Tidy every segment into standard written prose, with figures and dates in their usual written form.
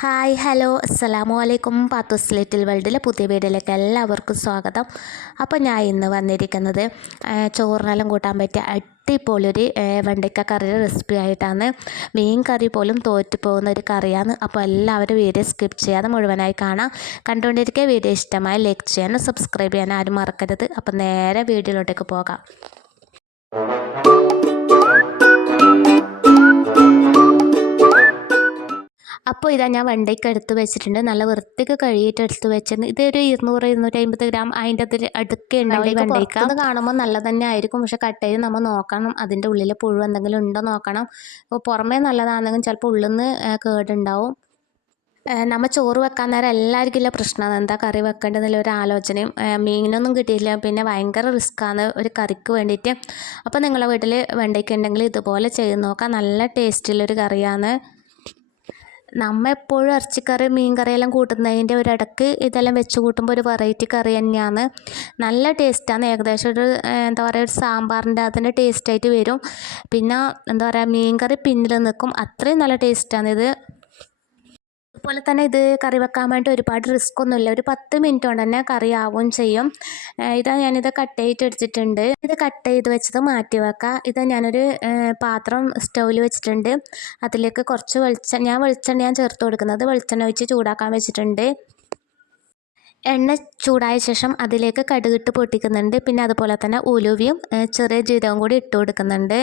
Hi hello അസ്സലാമു അലൈക്കും. Pathu's little വേൾഡിലെ പുതിയ വീഡിയോയിലേക്ക് എല്ലാവർക്കും സ്വാഗതം. അപ്പോൾ ഞാൻ ഇന്ന് വന്നിരിക്കുന്നത് ചോറിനെല്ലാം കൂട്ടാൻ പറ്റിയ അടിപൊളിയൊരു വെണ്ടയ്ക്ക കറിയുടെ റെസിപ്പി ആയിട്ടാണ്. മീൻ കറി പോലും തോറ്റു പോകുന്ന ഒരു കറിയാണ്. അപ്പോൾ എല്ലാവരും വീഡിയോ സ്കിപ്പ് ചെയ്യാതെ മുഴുവനായി കാണാം. കണ്ടുകൊണ്ടിരിക്കുക. വീഡിയോ ഇഷ്ടമായി ലൈക്ക് ചെയ്യാനും സബ്സ്ക്രൈബ് ചെയ്യാനും ആരും മറക്കരുത്. അപ്പോൾ നേരെ വീഡിയോയിലോട്ടേക്ക് പോകാം. അപ്പോൾ ഇതാ ഞാൻ വെണ്ടയ്ക്ക എടുത്ത് വെച്ചിട്ടുണ്ട്. നല്ല വൃത്തിക്ക് കഴുകിയിട്ട് എടുത്ത് വെച്ചത്. ഇതൊരു 200-250 ഗ്രാം അതിൻ്റെ അതിൽ അടുക്കെ ഉണ്ടാവും. വെണ്ടയ്ക്ക അത് കാണുമ്പോൾ നല്ല തന്നെ ആയിരിക്കും, പക്ഷെ കട്ട് ചെയ്ത് നമ്മൾ നോക്കണം. അതിൻ്റെ ഉള്ളിൽ പുഴു എന്തെങ്കിലും ഉണ്ടോ നോക്കണം. അപ്പോൾ പുറമേ നല്ലതാണെങ്കിലും ചിലപ്പോൾ ഉള്ളിൽ നിന്ന് കേടുണ്ടാവും. നമ്മൾ ചോറ് വെക്കാൻ നേരം എല്ലാവർക്കും ഇല്ല പ്രശ്നമാണ്, എന്താ കറി വെക്കേണ്ടതെന്നുള്ള ഒരു ആലോചനയും. മീനൊന്നും കിട്ടിയില്ല, പിന്നെ ഭയങ്കര റിസ്ക്കാണ് ഒരു കറിക്ക് വേണ്ടിയിട്ട്. അപ്പോൾ നിങ്ങളെ വീട്ടിൽ വെണ്ടയ്ക്ക ഉണ്ടെങ്കിൽ ഇതുപോലെ ചെയ്ത് നോക്കാം. നല്ല ടേസ്റ്റുള്ളൊരു കറിയാണ്. നമ്മൾ എപ്പോഴും ഇറച്ചിക്കറി മീൻ കറിയെല്ലാം കൂട്ടുന്നതിൻ്റെ ഒരിടക്ക് ഇതെല്ലാം വെച്ച് കൂട്ടുമ്പോൾ ഒരു വെറൈറ്റി കറി തന്നെയാണ്. നല്ല ടേസ്റ്റാണ്. ഏകദേശം ഒരു എന്താ പറയുക, ഒരു സാമ്പാറിൻ്റെ അതിൻ്റെ ടേസ്റ്റായിട്ട് വരും. പിന്നെ എന്താ പറയുക, മീൻ കറി പിന്നിൽ നിൽക്കും, അത്രയും നല്ല ടേസ്റ്റാണിത്. അതുപോലെ തന്നെ ഇത് കറി വെക്കാൻ വേണ്ടി ഒരുപാട് റിസ്ക് ഒന്നുമില്ല. ഒരു 10 മിനിറ്റ് കൊണ്ട് തന്നെ കറി ആവുകയും ചെയ്യും. ഞാനിത് കട്ട് ചെയ്തിട്ട് എടുത്തിട്ടുണ്ട്. ഇത് കട്ട് ചെയ്ത് വെച്ചത് മാറ്റി വെക്കാം. ഞാനൊരു പാത്രം സ്റ്റൗവിൽ വെച്ചിട്ടുണ്ട്. അതിലേക്ക് കുറച്ച് വെളിച്ചെണ്ണ ചേർത്ത് കൊടുക്കുന്നത്. വെളിച്ചെണ്ണ ഒഴിച്ച് ചൂടാക്കാൻ വെച്ചിട്ടുണ്ട്. എണ്ണ ചൂടായ ശേഷം അതിലേക്ക് കടുകിട്ട് പൊട്ടിക്കുന്നുണ്ട്. പിന്നെ അതുപോലെ തന്നെ ഉലുവയും ചെറിയ ജീരകവും കൂടി ഇട്ട് കൊടുക്കുന്നുണ്ട്.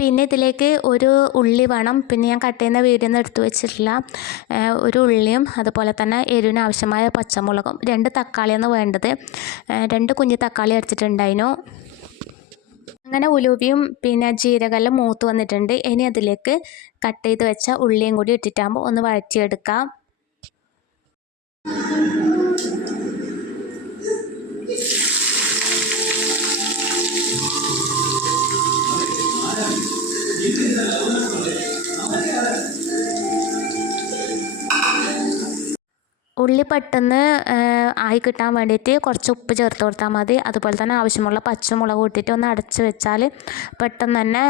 പിന്നെ ഇതിലേക്ക് ഒരു ഉള്ളി വേണം. പിന്നെ ഞാൻ കട്ട് ചെയ്യുന്ന വീഡിയോ ഒന്നും എടുത്തു വെച്ചിട്ടില്ല. ഒരു ഉള്ളിയും അതുപോലെ തന്നെ എരിവിന് ആവശ്യമായ പച്ചമുളകും 2 തക്കാളിയാണ് വേണ്ടത്. 2 കുഞ്ഞ് തക്കാളി എടുത്തിട്ടുണ്ടായിരുന്നു. അങ്ങനെ ഉലുവയും പിന്നെ ജീരകമെല്ലാം മൂത്ത് വന്നിട്ടുണ്ട്. ഇനി അതിലേക്ക് കട്ട് ചെയ്ത് വെച്ച ഉള്ളിയും കൂടി ഇട്ടിട്ടാകുമ്പോൾ ഒന്ന് വഴറ്റിയെടുക്കാം. ഉള്ളി പെട്ടെന്ന് ആയി കിട്ടാൻ വേണ്ടിയിട്ട് കുറച്ച് ഉപ്പ് ചേർത്ത് കൊടുത്താൽ മതി. അതുപോലെ തന്നെ ആവശ്യമുള്ള പച്ചമുളക് ഇട്ടിട്ട് ഒന്ന് അടച്ച് വെച്ചാൽ പെട്ടെന്ന് തന്നെ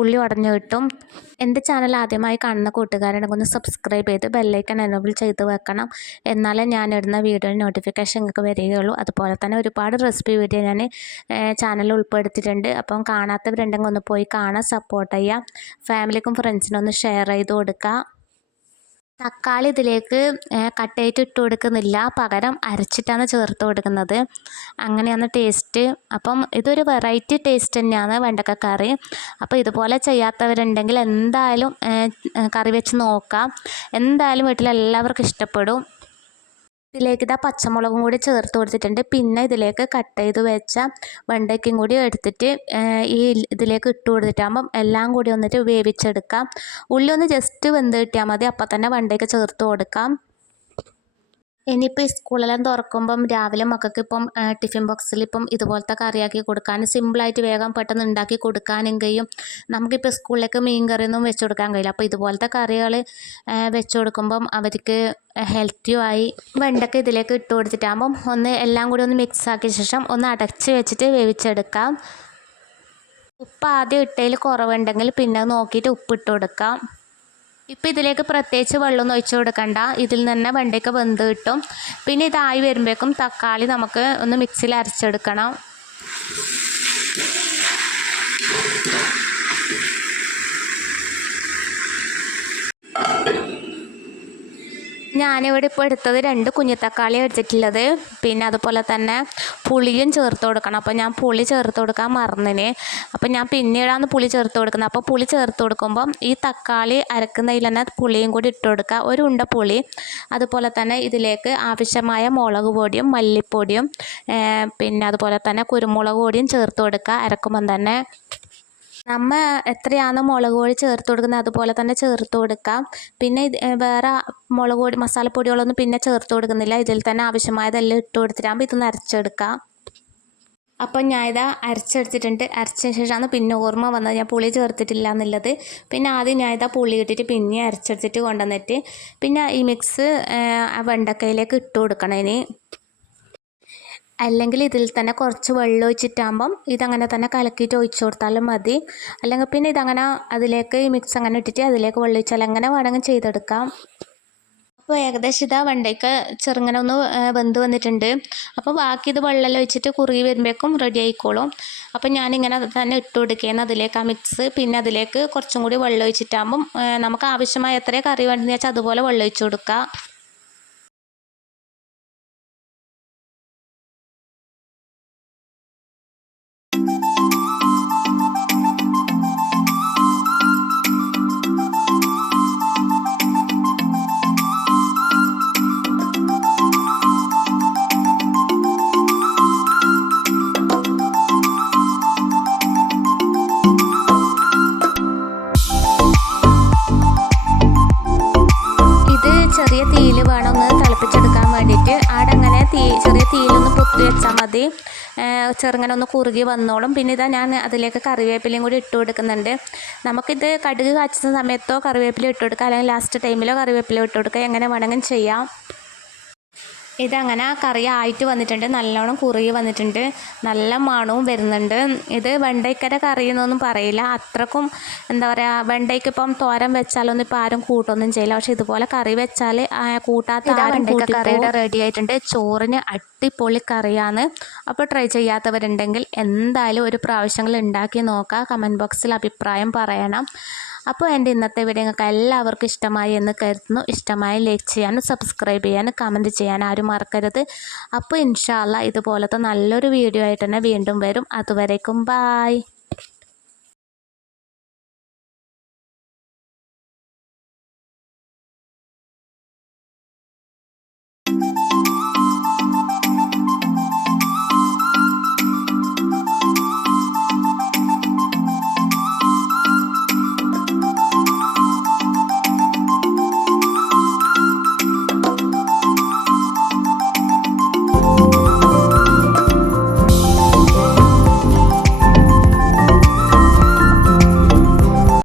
ഉള്ളി ഉടഞ്ഞു കിട്ടും. എൻ്റെ ചാനൽ ആദ്യമായി കാണുന്ന കൂട്ടുകാരുണ്ടെങ്കിൽ ഒന്ന് സബ്സ്ക്രൈബ് ചെയ്ത് ബെല്ലൈക്കൺ എനേബിൾ ചെയ്ത് വെക്കണം. എന്നാലേ ഞാനിടുന്ന വീഡിയോയുടെ നോട്ടിഫിക്കേഷൻ നിങ്ങൾക്ക് വരികയുള്ളൂ. അതുപോലെ തന്നെ ഒരുപാട് റെസിപ്പി വീഡിയോ ഞാൻ ചാനലിൽ ഉൾപ്പെടുത്തിയിട്ടുണ്ട്. അപ്പം കാണാത്തവരുണ്ടെങ്കിൽ ഒന്ന് പോയി കാണാൻ സപ്പോർട്ട് ചെയ്യുക. ഫാമിലിക്കും ഫ്രണ്ട്സിനും ഒന്ന് ഷെയർ ചെയ്ത് കൊടുക്കുക. തക്കാളി ഇതിലേക്ക് കട്ട് ചെയ്തിട്ട് ഇട്ട് കൊടുക്കുന്നില്ല, പകരം അരച്ചിട്ടാണ് ചേർത്ത് കൊടുക്കുന്നത്. അങ്ങനെയാണ് ടേസ്റ്റ്. അപ്പം ഇതൊരു വെറൈറ്റി ടേസ്റ്റ് തന്നെയാണ് വെണ്ടക്ക കറി. അപ്പോൾ ഇതുപോലെ ചെയ്യാത്തവരുണ്ടെങ്കിൽ എന്തായാലും കറി വെച്ച് നോക്കാം. എന്തായാലും വീട്ടിലെല്ലാവർക്കും ഇഷ്ടപ്പെടും. ഇതിലേക്ക് പച്ചമുളകും കൂടി ചേർത്ത് കൊടുത്തിട്ടുണ്ട്. പിന്നെ ഇതിലേക്ക് കട്ട് ചെയ്ത് വെച്ച വെണ്ടയ്ക്കയും കൂടി എടുത്തിട്ട് ഇതിലേക്ക് ഇട്ട് കൊടുത്തിട്ടാകുമ്പം എല്ലാം കൂടി വന്നിട്ട് വേവിച്ചെടുക്കാം. ഉള്ളി ഒന്ന് ജസ്റ്റ് വെന്ത് കിട്ടിയാൽ മതി. അപ്പം തന്നെ വെണ്ടയ്ക്ക ചേർത്ത് കൊടുക്കാം. ഇനിയിപ്പോൾ ഈ സ്കൂളെല്ലാം തുറക്കുമ്പം രാവിലെ മക്കൾക്ക് ഇപ്പം ടിഫിൻ ബോക്സിൽ ഇപ്പം ഇതുപോലത്തെ കറിയാക്കി കൊടുക്കാൻ സിമ്പിളായിട്ട് വേഗം പെട്ടെന്ന് ഉണ്ടാക്കി കൊടുക്കാനും കഴിയും. നമുക്കിപ്പോൾ സ്കൂളിലേക്ക് മീൻ കറിയൊന്നും വെച്ച് കൊടുക്കാൻ കഴിയില്ല. അപ്പോൾ ഇതുപോലത്തെ കറികൾ വെച്ച് കൊടുക്കുമ്പം അവർക്ക് ഹെൽത്തിയുമായി. വെണ്ടയ്ക്ക ഇതിലേക്ക് ഇട്ട് കൊടുത്തിട്ടാകുമ്പം ഒന്ന് എല്ലാം കൂടി ഒന്ന് മിക്സ് ആക്കിയ ശേഷം ഒന്ന് അടച്ച് വെച്ചിട്ട് വേവിച്ചെടുക്കാം. ഉപ്പ് ആദ്യം ഇട്ടതിൽ കുറവുണ്ടെങ്കിൽ പിന്നെ നോക്കിയിട്ട് ഉപ്പിട്ട് കൊടുക്കാം. ഇപ്പോൾ ഇതിലേക്ക് പ്രത്യേകിച്ച് വെള്ളമൊന്നും ഒഴിച്ചു കൊടുക്കണ്ട, ഇതിൽ തന്നെ വെണ്ടയ്ക്ക വെന്ത് കിട്ടും. പിന്നെ ഇതായി വരുമ്പോഴേക്കും തക്കാളി നമുക്ക് ഒന്ന് മിക്സിയിൽ അരച്ചെടുക്കണം. ഞാനിവിടെ ഇപ്പോൾ എടുത്തത് 2 കുഞ്ഞു തക്കാളി എടുത്തിട്ടുള്ളത്. പിന്നെ അതുപോലെ തന്നെ പുളിയും ചേർത്ത് കൊടുക്കണം. അപ്പോൾ ഞാൻ പുളി ചേർത്ത് കൊടുക്കാൻ മറന്നിന്. അപ്പോൾ ഞാൻ പിന്നീടാണ് പുളി ചേർത്ത് കൊടുക്കുന്നത്. അപ്പോൾ പുളി ചേർത്ത് കൊടുക്കുമ്പം ഈ തക്കാളി അരക്കുന്നതിൽ തന്നെ പുളിയും കൂടി ഇട്ട് കൊടുക്കുക, ഒരു ഉണ്ട പുളി. അതുപോലെ തന്നെ ഇതിലേക്ക് ആവശ്യമായ മുളക് പൊടിയും മല്ലിപ്പൊടിയും പിന്നെ അതുപോലെ തന്നെ കുരുമുളക് പൊടിയും ചേർത്ത് കൊടുക്കുക അരക്കുമ്പം തന്നെ. നമ്മൾ എത്രയാണ് മുളക് പൊടി ചേർത്ത് കൊടുക്കുന്നത് അതുപോലെ തന്നെ ചേർത്ത് കൊടുക്കാം. പിന്നെ വേറെ മുളക് പൊടി മസാലപ്പൊടികളൊന്നും പിന്നെ ചേർത്ത് കൊടുക്കുന്നില്ല. ഇതിൽ തന്നെ ആവശ്യമായതെല്ലാം ഇട്ട് കൊടുത്തിട്ടാകുമ്പോൾ ഇതൊന്ന് അരച്ചെടുക്കാം. അപ്പം ഞാൻ ഇതാ അരച്ചെടുത്തിട്ടുണ്ട്. അരച്ചതിന് ശേഷമാണ് പിന്നെ ഓർമ്മ വന്നത് ഞാൻ പുളി ചേർത്തിട്ടില്ല എന്നുള്ളത്. പിന്നെ ആദ്യം ഞാൻ ഇതാ പുളി ഇട്ടിട്ട് പിന്നെ അരച്ചെടുത്തിട്ട് കൊണ്ടുവന്നിട്ട് പിന്നെ ഈ മിക്സ് വെണ്ടക്കയിലേക്ക് ഇട്ട് കൊടുക്കണം. ഇനി അല്ലെങ്കിൽ ഇതിൽ തന്നെ കുറച്ച് വെള്ളം ഒഴിച്ചിട്ടാകുമ്പം ഇതങ്ങനെ തന്നെ കലക്കിയിട്ട് ഒഴിച്ചു കൊടുത്താലും മതി. അല്ലെങ്കിൽ പിന്നെ ഇതങ്ങനെ അതിലേക്ക് ഈ മിക്സ് അങ്ങനെ ഇട്ടിട്ട് അതിലേക്ക് വെള്ളം ഒഴിച്ചാൽ അങ്ങനെ വേണമെങ്കിൽ ചെയ്തെടുക്കാം. അപ്പോൾ ഏകദേശം ഇതാ വെണ്ടയ്ക്ക ചെറുങ്ങനെ ഒന്ന് വെന്ത് വന്നിട്ടുണ്ട്. അപ്പോൾ ബാക്കി ഇത് വെള്ളം ഒഴിച്ചിട്ട് കുറുകി വരുമ്പോഴേക്കും റെഡി ആയിക്കോളും. അപ്പോൾ ഞാനിങ്ങനെ തന്നെ ഇട്ട് കൊടുക്കുകയാണ് അതിലേക്ക് ആ മിക്സ്. പിന്നെ അതിലേക്ക് കുറച്ചും കൂടി വെള്ളം ഒഴിച്ചിട്ടാകുമ്പം നമുക്ക് ആവശ്യമായ എത്ര കറി വേണ്ടതെന്ന് വെച്ചാൽ അതുപോലെ വെള്ളം ഒഴിച്ച് കൊടുക്കുക. ചെറിയ തീയിൽ വേണം ഒന്ന് തിളപ്പിച്ചെടുക്കാൻ വേണ്ടിയിട്ട്. ആടങ്ങനെ ചെറിയ തീയിലൊന്ന് പൊത്തി വെച്ചാൽ മതി. ചെറുങ്ങനെ ഒന്ന് കുറുകി വന്നോളും. പിന്നെ ഇതാ ഞാൻ അതിലേക്ക് കറിവേപ്പിലയും കൂടി ഇട്ട് കൊടുക്കുന്നുണ്ട്. നമുക്കിത് കടുക് കാച്ചുന്ന സമയത്തോ കറിവേപ്പില ഇട്ട് കൊടുക്കുക, അല്ലെങ്കിൽ ലാസ്റ്റ് ടൈമിലോ കറിവേപ്പില ഇട്ട് കൊടുക്കുക, എങ്ങനെ വേണമെങ്കിലും ചെയ്യാം. ഇതങ്ങനെ കറി ആയിട്ട് വന്നിട്ടുണ്ട്. നല്ലോണം കുറുകി വന്നിട്ടുണ്ട്. നല്ല മണവും വരുന്നുണ്ട്. ഇത് വെണ്ടയ്ക്കയുടെ കറി എന്നൊന്നും പറയില്ല. അത്രക്കും എന്താ പറയുക, വെണ്ടയ്ക്ക് ഇപ്പം തോരൻ വെച്ചാലൊന്നും ഇപ്പോൾ ആരും കൂട്ടൊന്നും ചെയ്യില്ല. പക്ഷെ ഇതുപോലെ കറി വെച്ചാൽ കൂട്ടാത്ത വെണ്ടയ്ക്ക കറിയുടെ റെഡി ആയിട്ടുണ്ട്. ചോറിന് അടിപൊളി കറിയാണ്. അപ്പോൾ ട്രൈ ചെയ്യാത്തവരുണ്ടെങ്കിൽ എന്തായാലും ഒരു പ്രാവശ്യങ്ങൾ ഉണ്ടാക്കി നോക്കുക. കമൻറ്റ് ബോക്സിൽ അഭിപ്രായം പറയണം. അപ്പോൾ എൻ്റെ ഇന്നത്തെ വീഡിയോ നിങ്ങൾക്ക് എല്ലാവർക്കും ഇഷ്ടമായി എന്ന് കരുതുന്നു. ഇഷ്ടമായി ലൈക്ക് ചെയ്യാനും സബ്സ്ക്രൈബ് ചെയ്യാനും കമൻറ്റ് ചെയ്യാനും ആരും മറക്കരുത്. അപ്പോൾ ഇൻഷാ അല്ലാഹ് ഇതുപോലത്തെ നല്ലൊരു വീഡിയോ ആയിട്ട് തന്നെ വീണ്ടും വരും. അതുവരേക്കും ബായ്.